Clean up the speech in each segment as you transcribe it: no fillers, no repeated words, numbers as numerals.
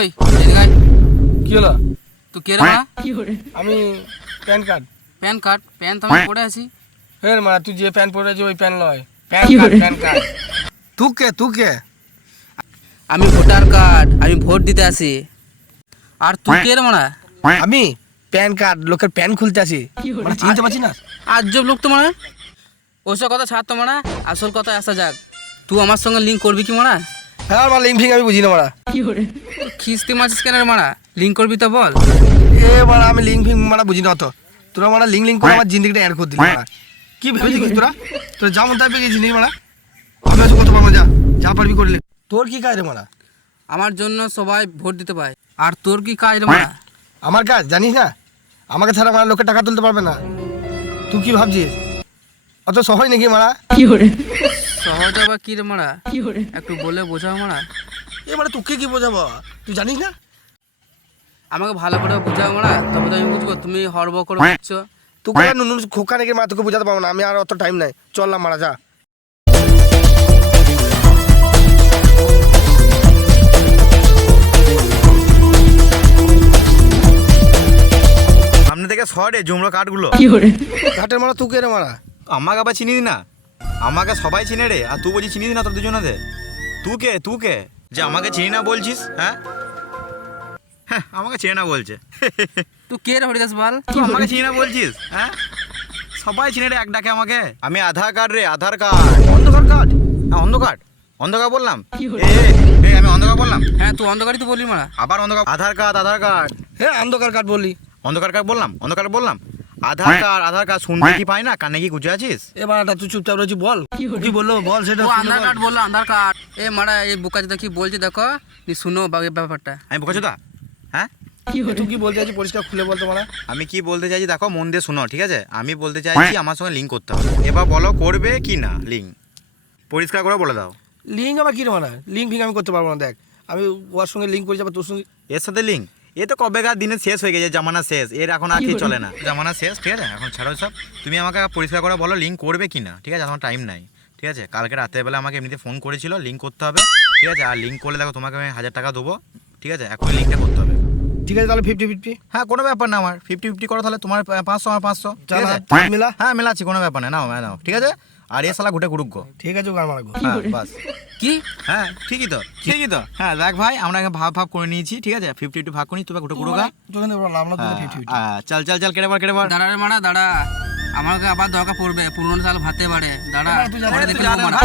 ওই এদিকে আয়। কি হলো? তুই কে রে মারা? আমি pan card. Pan card? Pan তো আমি পড়ে আছি। হ্যাঁ মা, তুই যে প্যান পরে আছিস ওই প্যান লয়, প্যান কার্ড, প্যান কার্ড। তুই কে? আমি ভোটার কার্ড, আমি ভোট দিতে আসি। আর তুই কে রে মারা? আমি প্যান কার্ড, লোকের প্যান খুলতে আসি। মানে চিনতে পারছি না? আজব লোক তো মারা। ওসব কথা ছাড় তো মারা, আসল কথা আসা যাক। তুই আমার সঙ্গে লিঙ্ক করবি কি মারা? হ্যাঁ মা, লিঙ্ক ফিং আমি বুঝি না মারা। খিস্তি মারছিস কেন রে মারা? লিঙ্ক করবি তো বল। এ মারা, আমি লিঙ্ক ফিং মারা বুঝি না অত। তোরা মারা লিঙ্ক করে আমার জিন্দিগিটা অ্যাড করে দিলি মারা। কি ভেবেছিস তোরা? তোরা যেমন তাই পেয়ে গেছিস মারা। আমি আজ কত পাবো, যা পারবি করলে। তোর কি কাজ রে মারা? আমার জন্য সবাই ভোট দিতে পায়। আর তোর কি কাজ রে মারা? আমার কাজ জানিস না? আমাকে ছাড়া মারা লোকের টাকা তুলতে পারবে না। তুই কি ভাবছিস অত সহজ নাকি মারা? সহজ আবার কি রে মারা? একটু বলে বোঝাও মারা। এ মানে তোকে কি বোঝাবো, তুই জানিস না? আমাকে ভালো করে বুঝাও মারা, তবে তো আমি বুঝবো। তুমি হরব করে বুঝছো। তোকে নুন খোকা নাকি মা, তোকে বোঝাতে পারবো না। আমি আর অত টাইম নাই, চললাম মারা, যা। সামনে থেকে শর্টে জুমড়ো কাঠগুলো ঘাটের মারা তুই কে রে মারা? আমাকে আবার চিনি না, আমাকে সবাই চিনে রে। আর তুই বলছি চিনি না তোর দুজনাতে? তুই কে যে আমাকে চিনি না বলছিস? হ্যাঁ হ্যাঁ, আমাকে চিনি না বলছে। তুই কে রে হরিদাস বল? তুই আমাকে চিনি না বলছিস? হ্যাঁ, সবাই চিনে রে এক ডাকে আমাকে। আমি আধার কার্ড রে, আধার কার্ড। অন্ধকার কার্ড? হ্যাঁ, অন্ধকার বললাম। আমি অন্ধকার বললাম? হ্যাঁ, তুই অন্ধকারই তো বললি মারা। আবার অন্ধকার। আধার কার্ড হ্যাঁ অন্ধকার কার্ড বললি। অন্ধকার বললাম। আধার কার্ড শুনতে কি পাই না? কানে কি গুজে আছিস? এ মারাটা তুই চুপচাপ রয়েছি, বল কি বললো বল সেটা ও শুনে আধার বল। কার্ড বললো, আধার কার্ড। এ মারা, এই বোকা যেটা কি বলছে দেখো, নি শুনো ব্যাপারটা। আমি বোকাচোদা? হ্যাঁ, তুই কি বলতে চাইছিস পরিষ্কার খুলে বলতো মারা। আমি কি বলতে চাইছি দেখো, মন দিয়ে শোনো, ঠিক আছে? আমি বলতে চাইছি আমার সঙ্গে লিঙ্ক করতে হবে। এবার বলো করবে কি না লিঙ্ক, পরিষ্কার করে বলে দাও। লিঙ্ক আবার কি রে মারা? লিঙ্ক ফিঙ্ক আমি করতে পারবো না। দেখ, আমি ওর সঙ্গে লিঙ্ক করে যাবো তোর সঙ্গে। এর সাথে লিঙ্ক? এ তো কবেকার দিনে শেষ হয়ে গেছে, জামানা শেষ। এর এখন আর কি চলে না, জামানা শেষ, ঠিক আছে? এখন ছাড়ো সব। তুমি আমাকে পরিষ্কার করে বলো লিঙ্ক করবে কি না, ঠিক আছে? আমার টাইম নাই, ঠিক আছে? কালকে রাতের বেলা আমাকে এমনিতে ফোন করেছিল, লিঙ্ক করতে হবে, ঠিক আছে? আর লিঙ্ক করলে দেখো তোমাকে আমি 1000 টাকা দেবো, ঠিক আছে? এখন লিঙ্কটা করতে হবে। ঠিক আছে তাহলে 50-50। হ্যাঁ, কোনো ব্যাপার না, আমার 50-50 করো তাহলে। তোমার 500, আমার 500, ঠিক আছে? মিলা। হ্যাঁ মেলাচ্ছি, কোনো ব্যাপার না, নাও, ঠিক আছে? আর এ শালা ঘুটে ঘুরুক গো। ঠিক আছে গান মারা গো। হ্যাঁ বাস। কি? হ্যাঁ ঠিকই তো। হ্যাঁ দেখ ভাই, আমরা ভাগ করে নিয়েছি, ঠিক আছে? 50-50 ভাগ করি, তুমি ঘুটে ঘুরুক। তোকে বললাম আমরা 50-50। চল কেটে বার। দাঁড়া রে মারা, দাঁড়া। আমাকে আবার দরকার পড়বে, পুরনো চাল ভাতে বাড়ে। দাঁড়া, পরে দেখে নেবো মারা।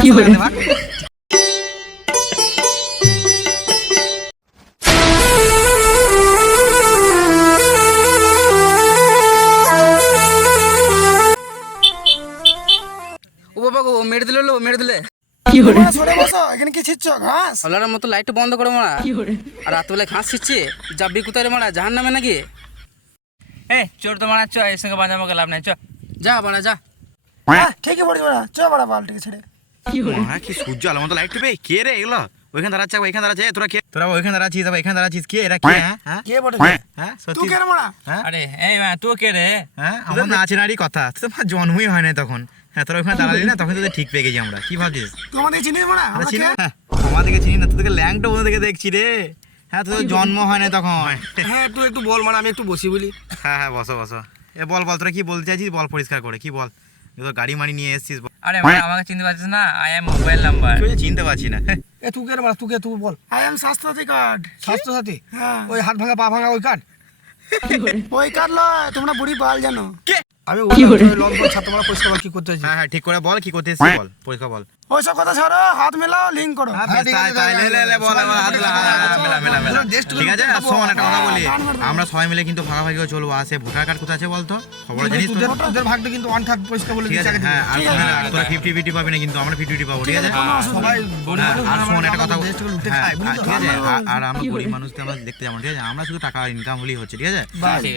ও বাবা গো, মেরে দিলে। এখানে কি ছিচ্ছ ঘাস? হলার মতো লাইট বন্ধ করে মারা। আর রাতবেলায় ঘাস ছিচ্ছে, যাবি কোথায় রে মারা? জাহান নামে নাকি? চোর তো মারা, চ এর সঙ্গে বাঁধামোকে লাভ নাই, চ। যা মারা যা। ঠিকই বলিস মারা, চ মারা বালটিকে ছেড়ে। হ্যাঁ, কি সূর্য আলো মতো লাইট টিপে। কে রে এগুলো? ওইখানে দাঁড়াচ্ছে, তোরা ওইখানে দাঁড়াচ্ছিস, এখানে দাঁড়াচ্ছিস, কে এরা? কে? হ্যাঁ কে বটে? হ্যাঁ তুই সত্যি? কেন মারা? হ্যাঁ আরে এই তুই কে রে? হ্যাঁ, আমার নাচেনারই কথা, তোমার জন্মই হয় না তখন। হ্যাঁ, তোরা ওইখানে দাঁড়ালি না, তখন তোদের ঠিক পেয়ে গেছি আমরা। কি ভাবছিস? তুই আমাদের চিনিস মারা? আমরা চিনি না? আমাদেরকে চিনি না, তোদেরকে ল্যাংটা বন্ধু থেকে দেখছি রে। হ্যাঁ, তোদের জন্ম হয় না তখন। হ্যাঁ তুই একটু বল মারা, আমি একটু বসি বলি। হ্যাঁ বসো। এ বল তোরা কি বলতে চাইছিস? বল পরিষ্কার করে, কি বল? তুই তো গাড়ি মাড়ি নিয়ে এসেছিস। আরে আমাকে চিনতে পারছিস না? I am mobile number. চিনতে পারছি না। এ তুই কে রে মারা? তুই বল। I am Swasthyasathi card. Swasthyasathi? ওই হাত ভাঙা পা ভাঙা ওই কার্ড? ওই কার্ড লয়, তোমরা বুড়ি বাল জানো। কে? আমি লং ছাত্র মারা পরিষ্কার কি করতে চাইছি। হ্যাঁ ঠিক করে বল, কি করতে এসেছিস বল, পরিষ্কার বল। ওইসব কথা ছাড়ো, হাত মেলাও, লিঙ্ক করো। বল, মেলা। ঠিক আছে, শোন একটা কথা বলি, আমরা সবাই মিলে কিন্তু ভাগাভাগি করে চলবো। আসে ভোটার কার্ড কোথায় আছে বলতো? খবর জানিস তো? তোদের ভাগটা কিন্তু 1/3 পরিষ্কার বলে ঠিক দিচ্ছি আছে। আগে হ্যাঁ, থেকে। আর তোরা 50-50 পাবি না, কিন্তু আমরা 50-50 পাবো, ঠিক আছে? সবাই গরিব মানুষ, আর শোন একটা কথা, দেশটাকে লুটে হ্যাঁ, খায়, বুঝলি তো? ঠিক আছে? আর আমরা গরিব মানুষকে আমরা দেখতে যাবো, ঠিক আছে? আমরা শুধু টাকা ইনকাম হলেই হচ্ছে, ঠিক আছে?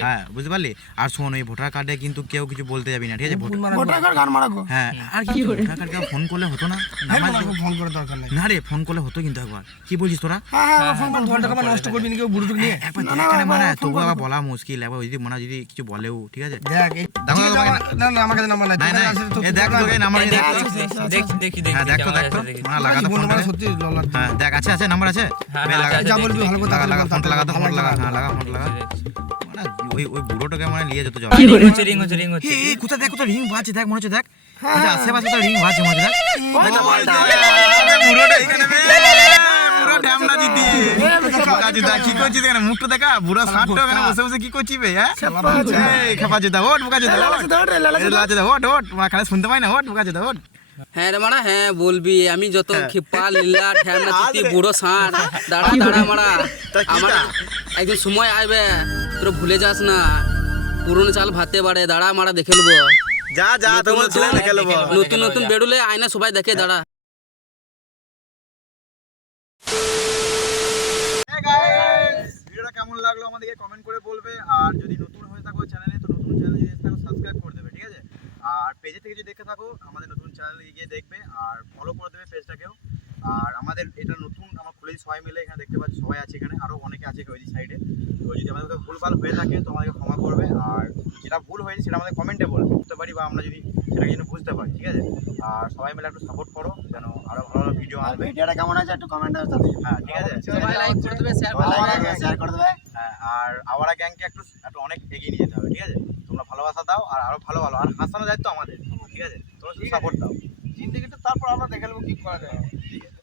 হ্যাঁ, বুঝতে পারলি? আর শোন, ওই ভোটার কার্ডে কিন্তু কেউ কিছু বলতে যাবি না, ঠিক আছে? ভোটার কার্ড গান মারা গো। হ্যাঁ, আর কি ভোটার কার্ডকে ফোন করলে হতো না? হ্যাঁ নাম্বার ফোন করে দরকার নাই। না রে ফোন করলে হতো কিন্তু একবার কি বলছিস তোরা হ্যাঁ ফোন করে ঘন্টা কামান নষ্ট করবি নাকি বুড়ুটুক নিয়ে? একবার দেখ না মানে তবু আবার বলা মুশকিল একবার যদি মনে হয় যদি কিছু বলেও ঠিক আছে দেখ দেখো তো ভাই, না না আমার কাছে নাম্বার নাই। নাই নাই এ দেখ তোকে নাম্বার এই দেখ দেখ, দেখি দেখি হ্যাঁ দেখ তো কেমন দেখ তো আছে দেখি। মানে লাগা তো ফোনটা সত্যি লল্লা। হ্যাঁ দেখ আছে আছে নাম্বার আছে হ্যাঁ, বে, লাগা আছে, যা বলবি ভালো করে লাগা লাগা ফোনটা লাগা তো ফোন লাগা লাগা। হ্যাঁ লাগা ফোন লাগা মানে ওই বুড়োটাকে মানে নিয়ে যেত জল রিং হচ্ছে এই কোথায় দেখ কোথায় রিং বাজছে দেখ মনে হচ্ছে দেখ আশেপাশে তো রিং বাজছে মনে হচ্ছে দেখ বুড়োটা এখানে পুরো ঢ্যামনা দিদি কাজে দেখ কি করছিস এখানে মুখটা দেখা বুড়ো সাতটা এখানে বসে বসে কি করছিস বে হ্যাঁ এই খেপা যেটা ওট বুকা যেটা ওট ওট মা খালি শুনতে পাই না ওট বুকা যেটা ওট হ্যাঁ রে মারা, হ্যাঁ বলবি। আমি যত খিপা লীলা ঠ্যামনা চিতি বুড়ো ষাঁড়, দাঁড়া দাঁড়া মারা, আমার একদিন সময় আসবে, তোর ভুলে যাস না। পুরনো চাল ভাতে বাড়ে, দাঁড়া মারা দেখে নেবো। যা যা তোমার ছেলে দেখে নেবো নতুন নতুন বেরুলে আয়না সবাই দেখে, দাঁড়া। ভিডিওটা কেমন লাগলো আমাদেরকে কমেন্ট করে বলবে আর যদি নতুন হয়ে থাকো চ্যানেলে তো নতুন চ্যানেল যদি থাকো সাবস্ক্রাইব করে দেবে ঠিক আছে আর পেজে থেকে যদি দেখে থাকো আমাদের নতুন চ্যানেলে গিয়ে দেখবে আর ফলো করে দেবে পেজটাকেও আর আমাদের এটা নতুন আমরা খুলেছি সবাই মিলে এখানে দেখতে পাচ্ছি সবাই আছে এখানে আরও অনেকে আছে ওই সাইডে তো যদি আমাদের ভুলভাল হয়ে থাকে তো আমাদেরকে ক্ষমা করবে আর যেটা ভুল হয়েছে সেটা আমাদের কমেন্টে বলবে বুঝতে পারি বা আমরা যদি সেটাকে যেন বুঝতে পারি ঠিক আছে আর সবাই মিলে একটু সাপোর্ট করো যেন আরও ভালো ভালো ভিডিও আসবে ভিডিওটা কেমন আছে একটু কমেন্টে হ্যাঁ ঠিক আছে সবাই লাইক করে দেবে, শেয়ার শেয়ার করে দেবে। হ্যাঁ আর আওয়ারা গ্যাংকে একটু একটু অনেক এগিয়ে নিয়ে যেতে হবে ঠিক আছে তোমরা ভালোবাসা দাও আর আরো ভালো ভালো আর হাসানোর দায়িত্ব আমাদের ঠিক আছে তোমরা শুধু সাপোর্ট দাও জিন্দেগিটা তারপর আমরা দেখে নেবো কি করা যায়। ঠিক আছে